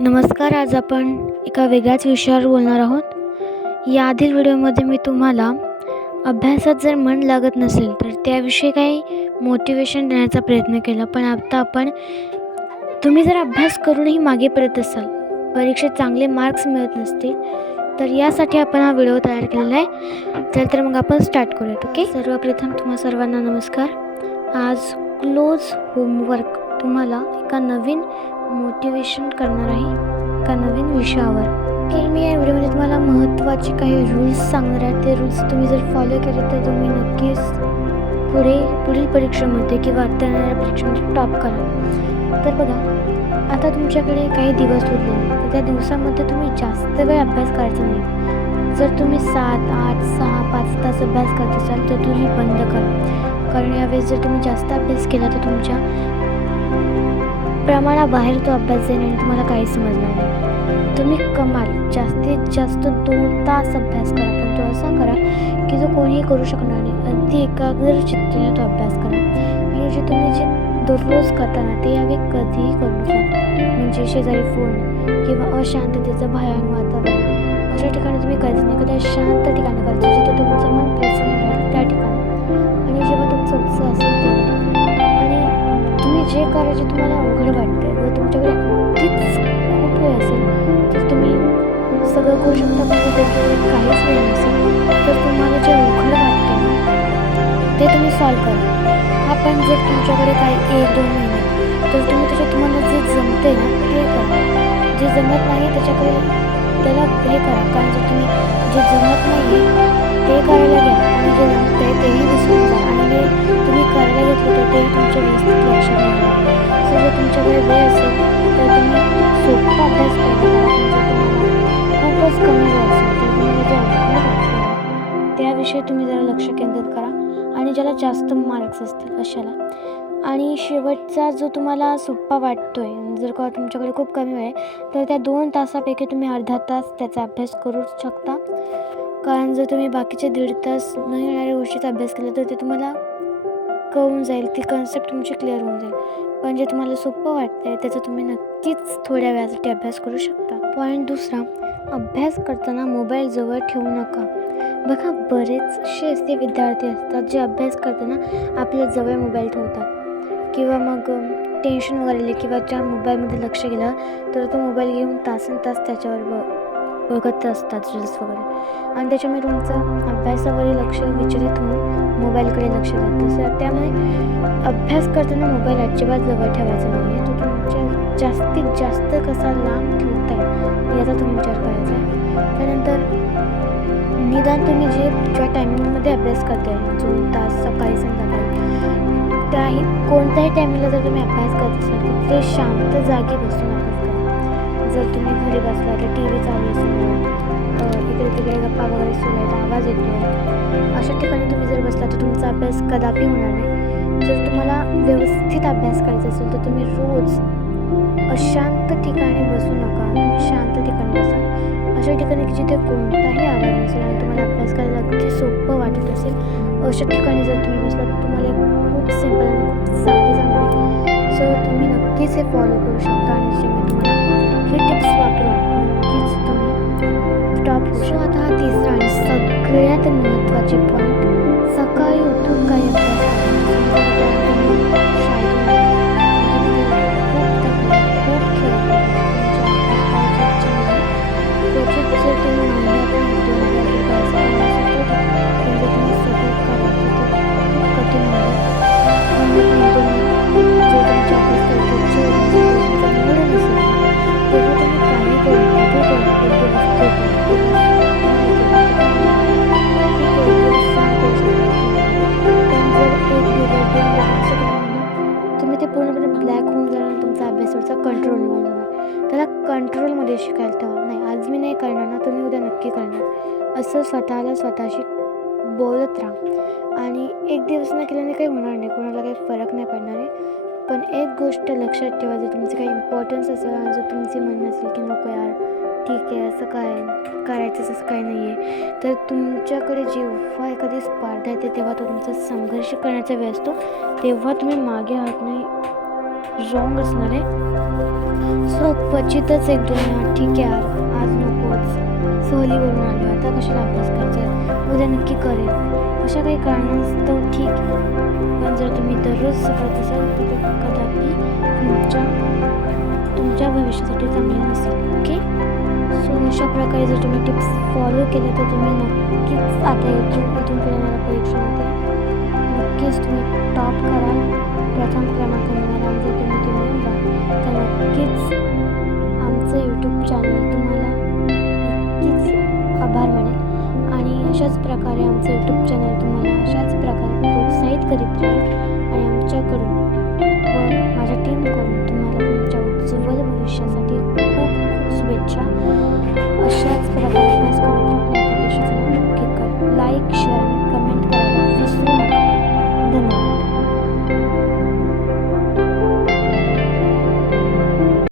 नमस्कार. आज आपण एका वेगळ्याच विषयावर बोलणार आहोत. याआधील व्हिडिओमध्ये मी तुम्हाला अभ्यासात जर मन लागत नसेल तर त्याविषयी काही मोटिवेशन देण्याचा प्रयत्न केला. पण आता तुम्ही जर अभ्यास करूनही मागे पडत असाल, परीक्षेत चांगले मार्क्स मिळत नसतील, तर यासाठी आपण हा व्हिडिओ तयार केलेला आहे. तर मग आपण स्टार्ट करूयात. ओके. सर्वप्रथम तुम्हा सर्वांना नमस्कार. आज क्लोज होमवर्क तुम्हाला एका नवीन मोटिवेशन करणार आहे, एका नवीन विषयावर. तर मी या व्हिडिओमध्ये तुम्हाला महत्त्वाचे काही रूल्स सांगणार आहे. ते रूल्स तुम्ही जर फॉलो केले तर तुम्ही नक्कीच पुढील परीक्षेमध्ये किंवा आता येणाऱ्या परीक्षेमध्ये टॉप करा. तर बघा, आता तुमच्याकडे काही दिवस उरलेले, तर त्या दिवसामध्ये तुम्ही जास्त वेळ अभ्यास करायचा नाही. जर तुम्ही 7, 8, 6, 5 तास अभ्यास करत असाल तर तुम्ही बंद करा. कारण यावेळेस जर तुम्ही जास्त अभ्यास केला तर तुमच्या प्रमाणाबाहेर तो अभ्यास जाईल आणि तुम्हाला काही समजणार नाही. तुम्ही कमाल जास्तीत जास्त 2 तास अभ्यास करा, पण तो असा करा की जो कोणीही करू शकणार नाही. अगदी एकाग्र चित्ताने तो अभ्यास करा. आणि जे दररोज करताना ते यावेळी कधीही करू नका. म्हणजे शेजारी फोन किंवा अशांततेचं भयान वातावरण अशा ठिकाणी तुम्ही कधीच नाही. एखाद्या शांत ठिकाणी करायचं जिथे तुमचं मन प्रसन्न राहील त्या ठिकाणी. आणि जेव्हा तुमचा उत्साह असेल तेव्हा, आणि तुम्ही जे करायचे तुम्हाला अवघड वाटते, जर तुमच्याकडे अगदीच खूप वेळ असेल तर तुम्ही सगळं करू शकता. पण जर तुमच्याकडे काहीच वेळ नसेल तर तुम्हाला जे अवघड वाटते ते तुम्ही सॉल्व करा. पण जर तुमच्याकडे काही 1-2 महिने तर तुम्हाला जे जमते ना ते करा. जे जमत नाही त्याला हे करा. कारण जर तुम्ही जे जमत नाही ते करायला घ्या आणि जे जमत आहे तेही विसरून जा. आणि जे तुम्ही करायला घेतलं तर तेही तुमच्या व्यवस्थित लक्षात येणार. सो जर तुमच्याकडे वेळ असेल तर तुम्ही सोपा अभ्यास करा. जर तुम्हाला खूपच कमी वेळ असेल तर तुम्हाला जे अवघड वाटतं त्याविषयी तुम्ही जरा लक्ष केंद्रित करा. आणि ज्याला जास्त मार्क्स असतील अशाला. आणि शेवटचा जो तुम्हाला सोप्पा वाटतो आहे, जर का तुमच्याकडे खूप कमी वेळ आहे तर त्या 2 तासापैकी तुम्ही अर्धा तास त्याचा अभ्यास करू शकता. कारण जर तुम्ही बाकीचे 1.5 तास न येणाऱ्या गोष्टीचा अभ्यास केला तर ते तुम्हाला कळून जाईल, ती कन्सेप्ट तुमची क्लिअर होऊन जाईल. पण जे तुम्हाला सोपं वाटतं आहे त्याचा तुम्ही नक्कीच थोड्या वेळासाठी अभ्यास करू शकता. पॉईंट दुसरा, अभ्यास करताना मोबाईल जवळ ठेवू नका. बघा, बरेचसे असे विद्यार्थी असतात जे अभ्यास करताना आपल्या जवळ मोबाईल ठेवतात किंवा मग टेन्शन वगैरे आले किंवा ज्या मोबाईलमध्ये लक्ष गेलं तर तो मोबाईल घेऊन तासनतास त्याच्यावर बघत असतात रील्स वगैरे. आणि त्याच्यामुळे तुमचं अभ्यासावरही लक्ष विचलित होऊन मोबाईलकडे लक्ष जातं. त्यामुळे अभ्यास करताना मोबाईल अजिबात जवळ ठेवायचा नाही. तो तुमच्या जास्तीत जास्त कसा लांब ठेवता येईल याचा तुम्ही विचार करायचा आहे. त्यानंतर निदान तुम्ही ज्या टायमिंगमध्ये अभ्यास करताय, 2 तास सकाळी संध्याकाळी, कोणत्याही टायमिंगला जर तुम्ही अभ्यास करत असाल तर ते शांत जागी बसून अभ्यास करा. जर तुम्ही घरी बसला तर टी व्ही चालू असेल, इकडे तिकडे गप्पा वगैरे सुरू आहेत, आवाज येतो, अशा ठिकाणी तुम्ही जर बसला तर तुमचा अभ्यास कदापि होणार नाही. जर तुम्हाला व्यवस्थित अभ्यास करायचा असेल तर तुम्ही रोज अशांत ठिकाणी बसू नका. तुम्ही शांत ठिकाणी बसा. अशा ठिकाणी की जिथे कोणताही आवाज नसेल आणि तुम्हाला अभ्यास करायला अगदी सोपं वाटत असेल, अशा ठिकाणी जर तुम्ही बसला तर तुम्हाला खूप सिंपल आणि खूप साधी जाणार. सो तुम्ही नक्कीच हे फॉलो करू शकता. आणि जे मी तुम्हाला हे टिप्स वापरून नक्कीच तुम्ही टॉप होऊ शकता. आता हा तिसरा आणि सगळ्यात महत्त्वाचे पॉईंट, सकाळी उठून काही अभ्यास पूर्णपणे ब्लॅक होऊन जाणार. तुमचा अभ्यासावरचा कंट्रोल निघून जाणार. त्याला कंट्रोलमध्ये शिकायला ठेवा. नाही, आज मी नाही करणार ना, तुम्ही उद्या नक्की करणार, असं स्वतःशी बोलत राहा. आणि एक दिवस न केल्याने काही होणार नाही, कोणाला काही फरक नाही पडणार आहे. पण एक गोष्ट लक्षात ठेवा, जर तुमचं काही इम्पॉर्टन्स असेल आणि जर तुमची म्हणणं असेल की नको यार, ठीक आहे, असं काय करायचंच असं काही नाही आहे, तर तुमच्याकडे जेव्हा एखादी स्पर्धा येते तेव्हा तो तुमचा संघर्ष करण्याचा वेळ असतो, तेव्हा तुम्ही मागे हटणे रॉंग असणार आहे. सो क्वचितच एक दोन वेळा ठीक आहे यार आज नकोच, सहलीवरून आलो आता कशाला अभ्यास करायचा, उद्या नक्की करेल, अशा काही कारणास्तव ठीक आहे. पण जर तुम्ही दररोज करत असाल तर ते कदापि तुमच्या भविष्यासाठी चांगले नसेल. ओके. सो अशा प्रकारे जर तुम्ही टिप्स फॉलो केले तर तुम्ही नक्कीच आता इथून पुढे मला परीक्षेमध्ये नक्कीच तुम्ही टॉप कराल, प्रथम क्रमांक मिळाला. जर तुम्ही मिळून जा तर नक्कीच आमचं यूट्यूब चॅनल तुम्हाला नक्कीच आभार मानेल आणि अशाच प्रकारे आमचं यूट्यूब चॅनल तुम्हाला अशाच प्रकारे प्रोत्साहित करीत राहील